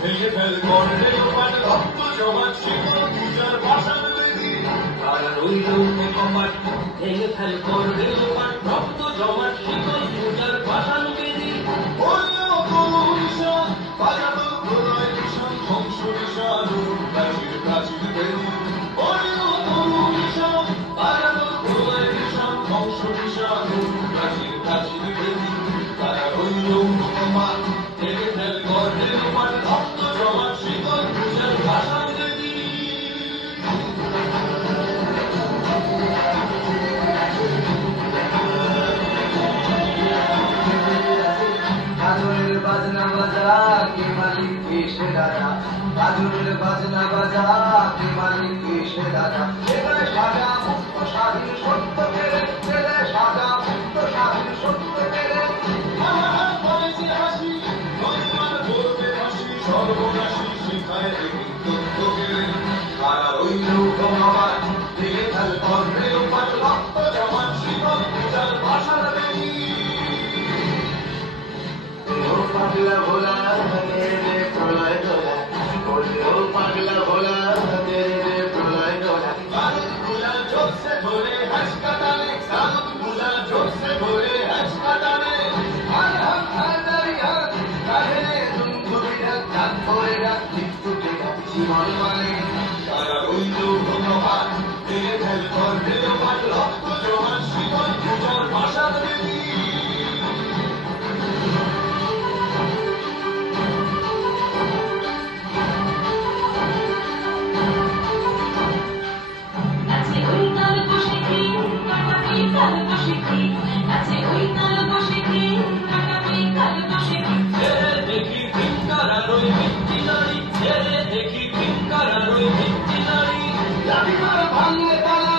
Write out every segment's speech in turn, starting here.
ভেঙে ফেল করে কপাট রক্ত জমাট শিকল পূজার ভাষণ বেদি আর রইল কপাট ভেঙে ফেল করে কপাট রক্ত জমাট শিকল পূজার ভাষণ বেদি বললো কৌরিশা বাজানো প্রলয় ভীষণ ধ্বংস নিশান প্রাচীর প্রাচীর বেদি বললো কৌরিশা বাজানো প্রলয় ভীষণ ধ্বংস নিশান প্রাচীর প্রাচীর বেদি তারা রইল কপাট ভেঙে ফেল করে কপাট রক্ত জমাট শিকল পূজার ভাষণ বেদি গাজরের বাজনা বাজা কে মালিক এসে রাজা গাজরের বাজনা বাজা কে মালিক এসে রাজা ছেলে সাজা মুক্ত স্বাধীন সত্য পেরে ছেলে সাজা মুক্ত স্বাধীন সত্য পেরে কলেজে হাসি নদীমার বলতে হাসি সর্বনাশী শিখায় তথ্য গেলে তারা রইল কমাবার ভেঙে ফেল করবে পাট রক্ত জমাট শিকল পূজার ভাষার বেদি ও পাগলা ভোলা রে রে প্রলয় দোলা ও পাগলা ভোলা রে রে প্রলয় দোলা কারণ গুলা জোরসে ধরে হাস কাটালে কারণ গুলা জোরসে ধরে হাস কাটালে আর হাত আর দাঁড়িয়ে কাহে তুম ধরিয়া চাঁদ ধরে রাত মৃত্যুকে জীবন মানে তারা রইল কমাবার ভেঙে ফেল করবে পাট রক্ত জমাট শিকল পূজার ভাষার বেদি আছে ওই তাল বসে কি কাটাবি কাল বসে কি আছে ওই তাল বসে কি কাটাবি কাল বসে কি দেখি কিঙ্কারার ওই ভিত্তি নারী দেখি কিঙ্কারার ওই ভিত্তি নারী লাঠিমার ভাঙলে তালা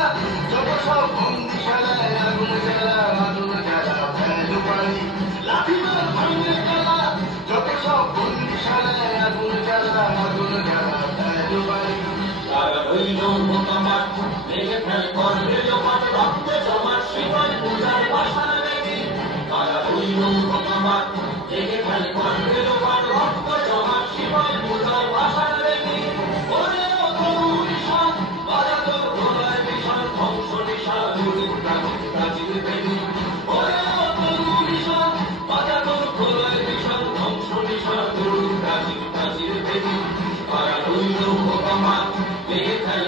যত সব বন্দিশালায় আগুন জ্বালা ফেলু পানি লাঠিমার ভাঙলে তালা যত সব বন্দিশালায় আগুন জ্বালা ফেলু পানি তারা রইল মোকামাট ভেঙে ফেল করবে জমাট রক্ত জমাট শিকল পূজার ভাষার বেদি তারা রইল মোকামাট ভেঙে ফেল করবে জমাট রক্ত জমাট শিকল পূজার ভাষার বেদি ওরে ও তরুণ ঈশান বাজাতো প্রলয় ভীষণ ধ্বংস নিশান প্রাচীর বেদি ওরে ও তরুণ ঈশান বাজাতো প্রলয় ভীষণ ধ্বংস নিশান প্রাচীর বেদি তারা রইল মোকামাট ভেঙে ফেল